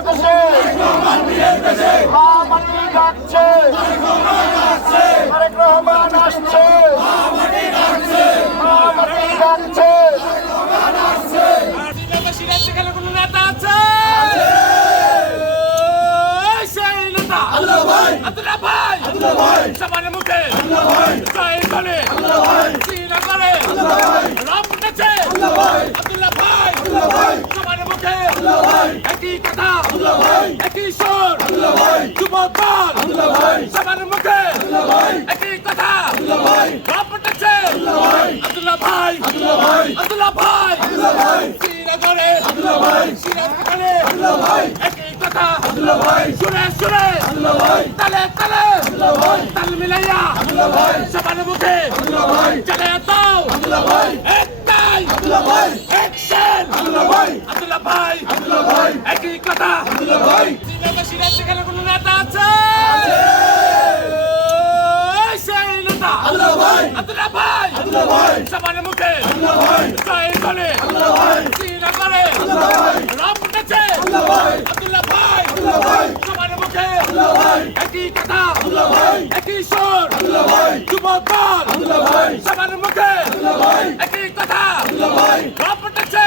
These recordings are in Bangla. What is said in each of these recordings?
episode. একই কথা। একই সুর। যুবক দল সবার মুখে একই কথা। রাম উঠেছে আব্দুল্লাহ ভাই আব্দুল্লাহ ভাই, শ্রীনগরে শ্রীনগরে একই কথা। সুরে সুরে, তালে তালে, তাল মিলাইয়া সবার মুখে চলে দাও একটাই অ্যাকশন নেতা আব্দুল্লাহ ভাই সবার মুখে জয় বলে শ্রীনগরে রাম উঠেছে আব্দুল্লাহ ভাই সবার মুখে একই কথা একই সুর যুবক দল সবার মুখে একই কথা রাম উঠেছে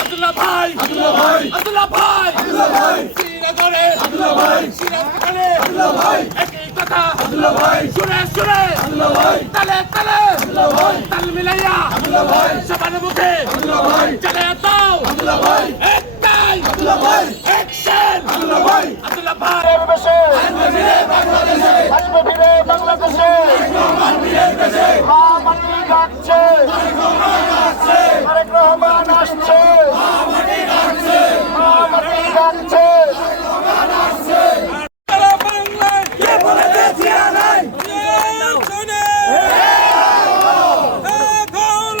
আব্দুল্লাহ ভাই আব্দুল্লাহ ভাই শ্রীনগরে শ্রীনগরে একই কথা। সুরে সুরে তালে তালে। তাল মিলাইয়া। সবার মুখে। চলে দাও একটাই অ্যাকশন আব্দুল্লাহ ভাই আসবে ফিরে বাংলাদেশে মাটি ডাকছে তারেক রহমান আসছে মাটি ডাকছে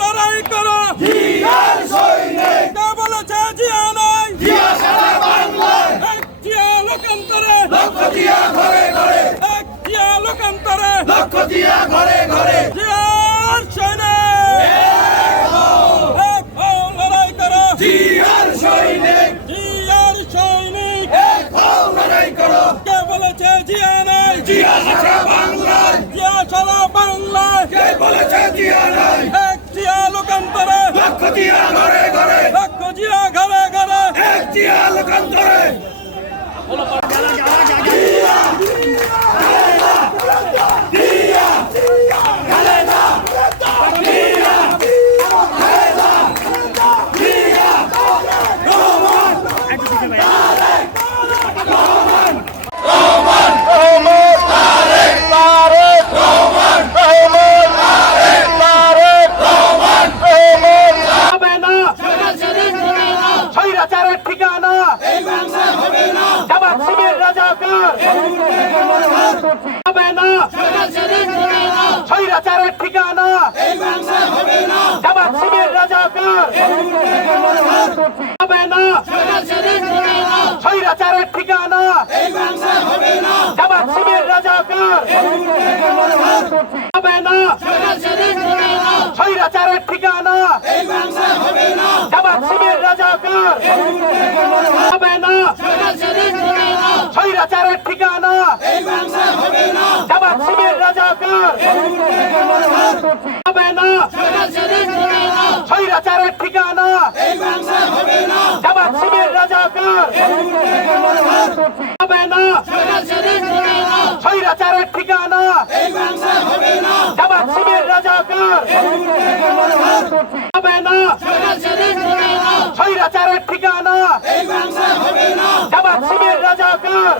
লড়াই করো কে বলেছে জিয়া নাই এক জিয়া লোকান্তরে এক জিয়ার সৈনিক। এক হও। লড়াই করো। জিয়ার সৈনিক। কে বলেছে জিয়া নাই? জিয়া সারা বাংলায়। এক জিয়া লোকান্তরে। লক্ষ জিয়া ঘরে ঘরে তারেক রহমান তারেক রহমান হবে না স্বৈরাচারের ঠিকানা জামাত শিবির রাজাকার হবে না স্বৈরাচারের ঠিকানা জামাত শিবির রাজাকার হবে না স্বৈরাচারের ঠিকানা জামাত শিবির রাজাকার হবে না স্বৈরাচারের ঠিকানা জামাত শিবির রাজাকার হবে না স্বৈরাচারের ঠিকানা। জামাত শিবির রাজাকার। হবে না। স্বৈরাচারের ঠিকানা। জামাত শিবির রাজাকার। হবে না। স্বৈরাচারের ঠিকানা। জামাত শিবির রাজাকার। হবে না। স্বৈরাচারের ঠিকানা। জামাত শিবির রাজাকার।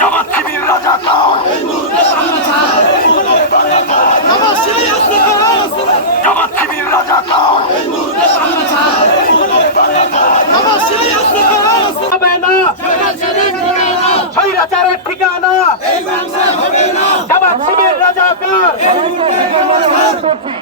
জামাত শিবির রাজাকার। জামাত শিবির রাজাকার। স্বৈরাচারের ঠিকানা। জামাত শিবির রাজাকার।